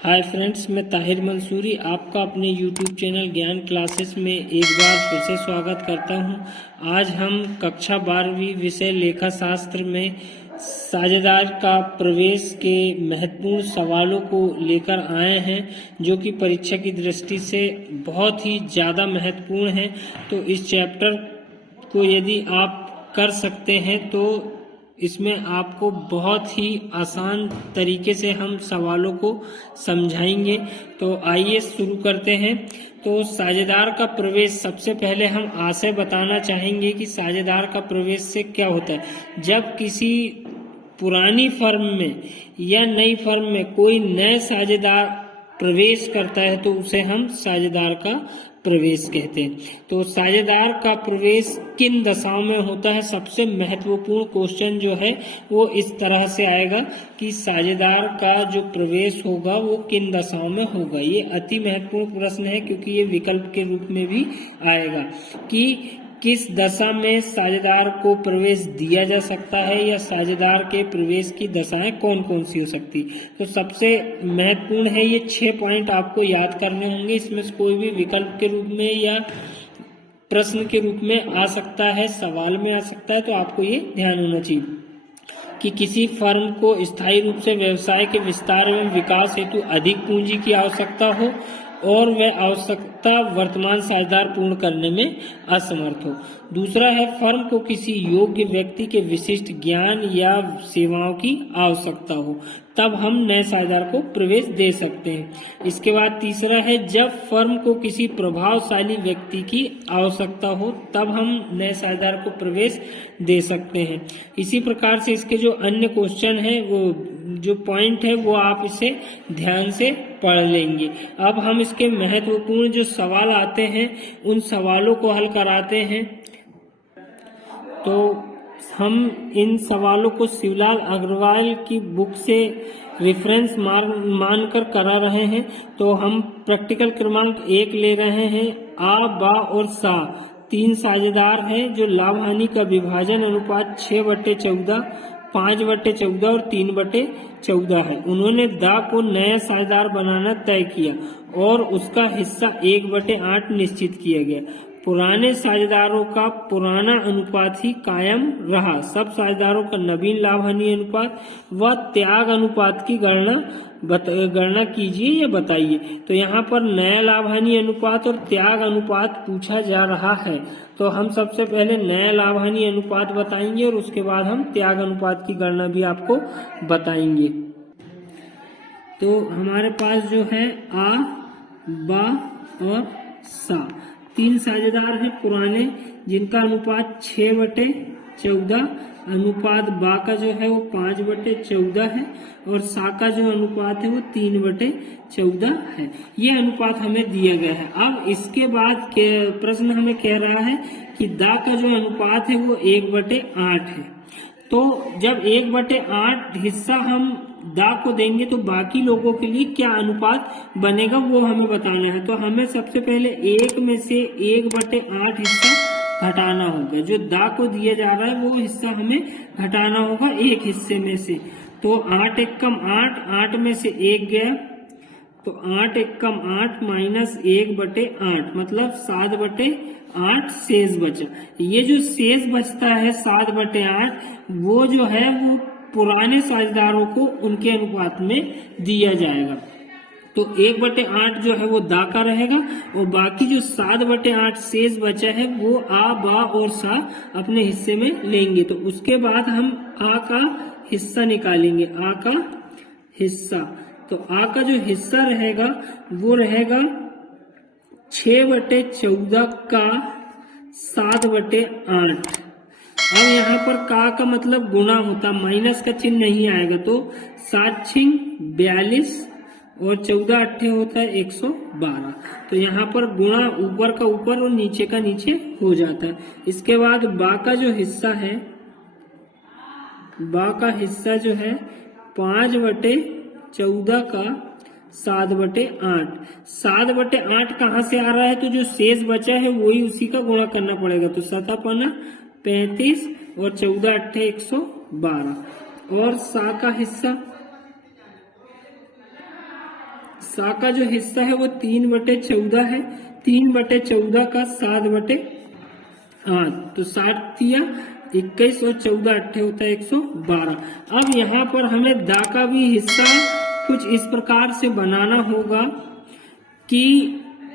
Hi friends, मैं ताहिर मंसूरी आपका अपने यूट्यूब चैनल ज्ञान क्लासेस में एक बार फिर से स्वागत करता हूं। आज हम कक्षा 12वीं विषय लेखा शास्त्र में साझेदार का प्रवेश के महत्वपूर्ण सवालों को लेकर आए हैं, जो कि परीक्षा की दृष्टि से बहुत ही ज़्यादा महत्वपूर्ण है। तो इस चैप्टर को यदि आप कर सकते हैं तो इसमें आपको बहुत ही आसान तरीके से हम सवालों को समझाएंगे। तो आइए शुरू करते हैं। तो साझेदार का प्रवेश, सबसे पहले हम आशय बताना चाहेंगे कि साझेदार का प्रवेश से क्या होता है। जब किसी पुरानी फर्म में या नई फर्म में कोई नए साझेदार प्रवेश करता है तो उसे हम साझेदार का प्रवेश कहते हैं। तो साझेदार का प्रवेश किन दशाओं में होता है, सबसे महत्वपूर्ण क्वेश्चन जो है वो इस तरह से आएगा कि साझेदार का जो प्रवेश होगा वो किन दशाओं में होगा। ये अति महत्वपूर्ण प्रश्न है, क्योंकि ये विकल्प के रूप में भी आएगा कि किस दशा में साझेदार को प्रवेश दिया जा सकता है या साझेदार के प्रवेश की दशाएं कौन कौन सी हो सकती। तो सबसे महत्वपूर्ण है, ये 6 पॉइंट आपको याद करने होंगे। इसमें से कोई भी विकल्प के रूप में या प्रश्न के रूप में आ सकता है, सवाल में आ सकता है। तो आपको ये ध्यान होना चाहिए कि किसी फर्म को स्थायी रूप से व्यवसाय के विस्तार एवं विकास हेतु अधिक पूंजी की आवश्यकता हो और वह आवश्यकता वर्तमान साझेदार पूर्ण करने में असमर्थ हो। दूसरा है, फर्म को किसी योग्य व्यक्ति के विशिष्ट ज्ञान या सेवाओं की आवश्यकता हो, तब हम नए साझेदार को प्रवेश दे सकते हैं। इसके बाद तीसरा है, जब फर्म को किसी प्रभावशाली व्यक्ति की आवश्यकता हो, तब हम नए साझेदार को प्रवेश दे सकते हैं। इसी प्रकार से इसके जो अन्य क्वेश्चन है, वो जो पॉइंट है वो आप इसे ध्यान से पढ़ लेंगे। अब हम इसके महत्वपूर्ण जो सवाल आते हैं उन सवालों को हल कराते हैं। तो हम इन सवालों को शिवलाल अग्रवाल की बुक से रेफरेंस मानकर करा रहे हैं। तो हम प्रैक्टिकल क्रमांक 1 ले रहे हैं। आ, बा और सा 3 साझेदार हैं जो लाभ हानि का विभाजन अनुपात 6/14, 5/14 और 3/14 है। उन्होंने दा को नया साझेदार बनाना तय किया और उसका हिस्सा 1/8 निश्चित किया गया। पुराने साझेदारों का पुराना अनुपात ही कायम रहा। सब साझेदारों का नवीन लाभ हानि अनुपात व त्याग अनुपात की गणना कीजिए या बताइए। तो यहाँ पर नया लाभ हानि अनुपात और त्याग अनुपात पूछा जा रहा है। तो हम सबसे पहले नया लाभ हानि अनुपात बताएंगे और उसके बाद हम त्याग अनुपात की गणना भी आपको बताएंगे। तो हमारे पास जो है आ, बा और सा 3 साझेदार हैं पुराने, जिनका अनुपात 6/14, अनुपात बा का जो है वो 5/14 है और सा का जो अनुपात है वो 3/14 है। ये अनुपात हमें दिया गया है। अब इसके बाद के प्रश्न हमें कह रहा है कि दा का जो अनुपात है वो 1/8 है। तो जब 1/8 हिस्सा हम दा को देंगे तो बाकी लोगों के लिए क्या अनुपात बनेगा वो हमें बताना है। तो हमें सबसे पहले 1 में से 1/8 हिस्सा घटाना होगा। जो दा को दिया जा रहा है वो हिस्सा हमें घटाना होगा 1 हिस्से में से। तो 8 एकम 8, 8 में से 1 गया तो 8 एकम 8 माइनस 1/8 मतलब 7/8 शेष बचा। ये जो शेष बचता है 7/8 वो जो है वो पुराने साझेदारों को उनके अनुपात में दिया जाएगा। तो 1/8 जो है वो दा का रहेगा और बाकी जो 7/8 शेष बचा है वो आ, बा और सा अपने हिस्से में लेंगे। तो उसके बाद हम आ का हिस्सा निकालेंगे। आ का हिस्सा, तो आ का जो हिस्सा रहेगा वो रहेगा 6/14 का 7/8। अब यहाँ पर का मतलब गुना होता, माइनस का चिन्ह नहीं आएगा। तो 7×6 42 और 14 अट्ठे होता है 112। तो यहाँ पर गुणा ऊपर का ऊपर और नीचे का नीचे हो जाता है। इसके बाद बा का जो हिस्सा है, बा का हिस्सा जो है 5/14 का 7/8। 7/8 कहाँ से आ रहा है? तो जो शेष बचा है वही उसी का गुणा करना पड़ेगा। तो 7×5 35 और 14 अट्ठे 112। और सा का हिस्सा सा का जो हिस्सा है वो 3/14 है। 3/14 का 7/8, तो 7 तिया 21 और 14 अट्ठे होता है 112। अब यहाँ पर हमें दा का भी हिस्सा कुछ इस प्रकार से बनाना होगा कि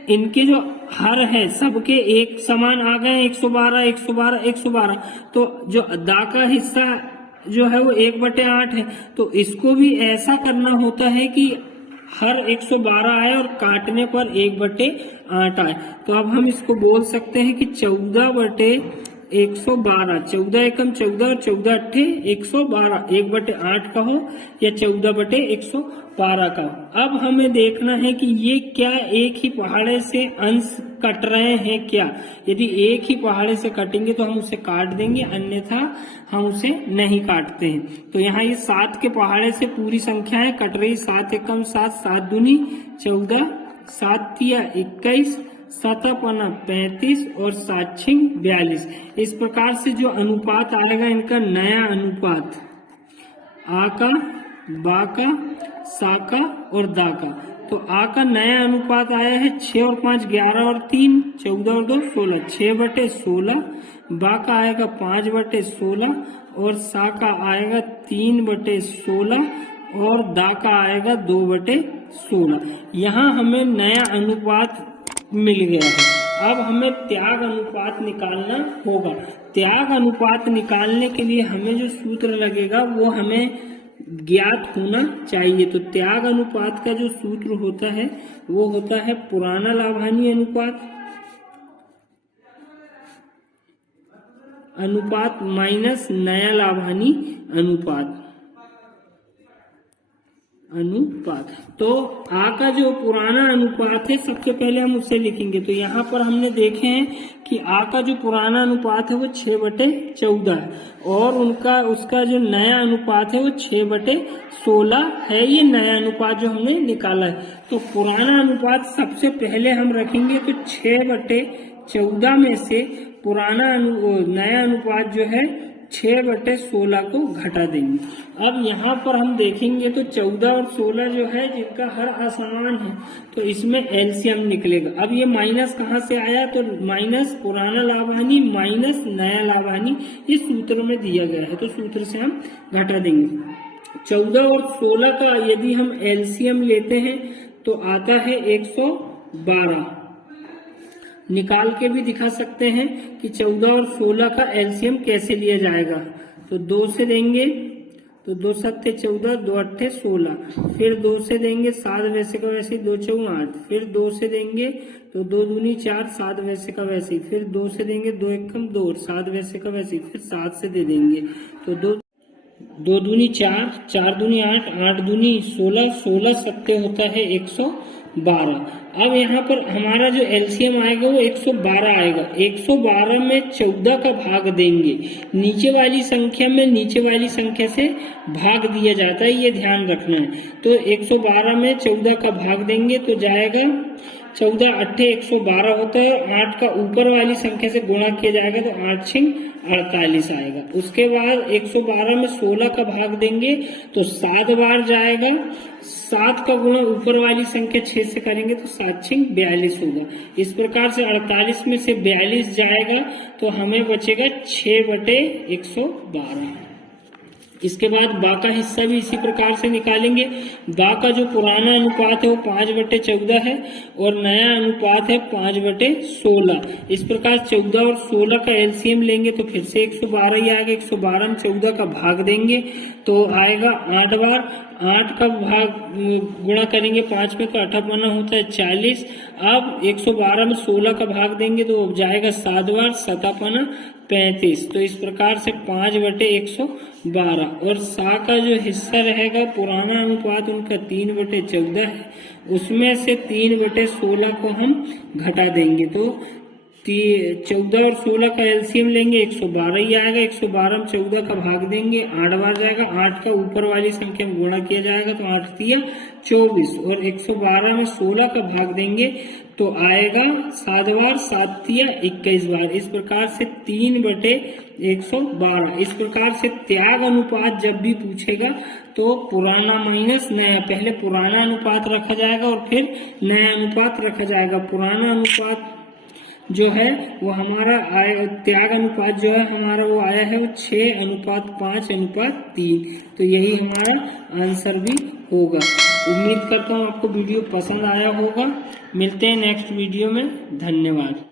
इनके जो हर है सबके एक समान आ गए, 112 112 112। तो जो दा का हिस्सा जो है वो 1/8 है, तो इसको भी ऐसा करना होता है कि हर 112 आए और काटने पर 1/8 आए। तो अब हम इसको बोल सकते हैं कि 14/112, 14 एकम 14 और 14 अट्ठे 112, 1/8 का हो या 14/112 का हो। अब हमें देखना है कि ये क्या एक ही पहाड़े से अंश कट रहे हैं क्या। यदि एक ही पहाड़े से कटेंगे तो हम उसे काट देंगे, अन्यथा हम उसे नहीं काटते हैं। तो यहाँ ये 7 के पहाड़े से पूरी संख्या है कट रही। 7 एकम 7, 7 दूनी 14, 7 तिया 21, 7 पना 35 और 7 छिंग 42। इस प्रकार से जो अनुपात आएगा इनका नया अनुपात आ का, बा का, सा का और दा का। तो आ का नया अनुपात आया है 6 और 5 11 और 3 14 और 2 16, 6/16। बा का आएगा 5/16 और सा का आएगा 3/16 और दा का आएगा 2/16। यहाँ हमें नया अनुपात मिल गया है। अब हमें त्याग अनुपात निकालना होगा। त्याग अनुपात निकालने के लिए हमें जो सूत्र लगेगा वो हमें ज्ञात होना चाहिए। तो त्याग अनुपात का जो सूत्र होता है वो होता है पुराना लाभानी अनुपात माइनस नया लाभानी अनुपात। तो आ का जो पुराना अनुपात है सबसे पहले हम उसे लिखेंगे। तो यहाँ पर हमने देखे हैं कि आ का जो पुराना अनुपात है वो 6/14 है और उसका जो नया अनुपात है वो 6/16 है। ये नया अनुपात जो हमने निकाला है। तो पुराना अनुपात सबसे पहले हम रखेंगे, तो 6/14 में से नया अनुपात जो है 6/16 को घटा देंगे। अब यहाँ पर हम देखेंगे तो 14 और 16 जो है जिनका हर असमान है, तो इसमें एलसीएम निकलेगा। अब ये माइनस कहाँ से आया, तो माइनस पुराना लाभानी माइनस नया लाभानी, ये सूत्र में दिया गया है, तो सूत्र से हम घटा देंगे। 14 और 16 का यदि हम एलसीएम लेते हैं तो आता है 112। निकाल के भी दिखा सकते हैं कि 14 और 16 का एलसीएम कैसे लिया जाएगा। तो 2 से देंगे तो 2 7 14, 2 8 16, फिर 2 से देंगे 7 वैसे का वैसे, 2 4 8, फिर 2 से देंगे तो 2 दूनी 4, 7 वैसे का वैसे, फिर 2 से देंगे 2 एकम 2, 7 वैसे का वैसे, फिर 7 से दे देंगे तो 2 दूनी 4, 4 दूनी 8, 8 दूनी 16, 16 सत्ते होता है 112। अब यहाँ पर हमारा जो एलसीएम आएगा वो 112 आएगा। 112 में 14 का भाग देंगे, नीचे वाली संख्या में नीचे वाली संख्या से भाग दिया जाता है, ये ध्यान रखना है। तो 112 में 14 का भाग देंगे तो जाएगा 14 अट्ठे 112 होता है, 8 का ऊपर वाली संख्या से गुणा किया जाएगा तो 8 छिंग 48 आएगा। उसके बाद 112 में 16 का भाग देंगे तो 7 बार जाएगा, 7 का गुणा ऊपर वाली संख्या 6 से करेंगे तो 7 छिंग 42 होगा। इस प्रकार से 48 में से 42 जाएगा तो हमें बचेगा 6/112। इसके बाद बा का हिस्सा भी इसी प्रकार से निकालेंगे। बा का जो पुराना अनुपात है वो 5/14 है और नया अनुपात है 5/16। इस प्रकार 14 और 16 का एलसीएम लेंगे तो फिर से 112 ही आएगा। 112 में 14 का भाग देंगे तो आएगा 8 बार, 8 का भाग गुणा करेंगे 5 में तो 8 बना होता है 40। अब 112 में 16 का भाग देंगे तो जाएगा 7 बार, 7 पना 35। तो इस प्रकार से 5/112 और सा का जो हिस्सा रहेगा पुराना अनुपात उनका 3/14 है, उसमें से 3/16 को हम घटा देंगे तो 14 और 16 का एलसीएम लेंगे 112 ही आएगा। 112 में 14 का भाग देंगे 8 बार जाएगा, 8 का ऊपर वाली संख्या में गुणा किया जाएगा तो 8 तिया 24 और 112 में 16 का भाग देंगे तो आएगा 7 बार, 7 तिया 21 बार। इस प्रकार से 3/112। इस प्रकार से त्याग अनुपात जब भी पूछेगा तो पुराना माइनस नया, पहले पुराना अनुपात रखा जाएगा और फिर नया अनुपात रखा जाएगा। पुराना अनुपात जो है वो हमारा आया, त्याग अनुपात जो है हमारा वो आया है वो 6:5:3। तो यही हमारा आंसर भी होगा। उम्मीद करता हूँ आपको वीडियो पसंद आया होगा। मिलते हैं नेक्स्ट वीडियो में। धन्यवाद।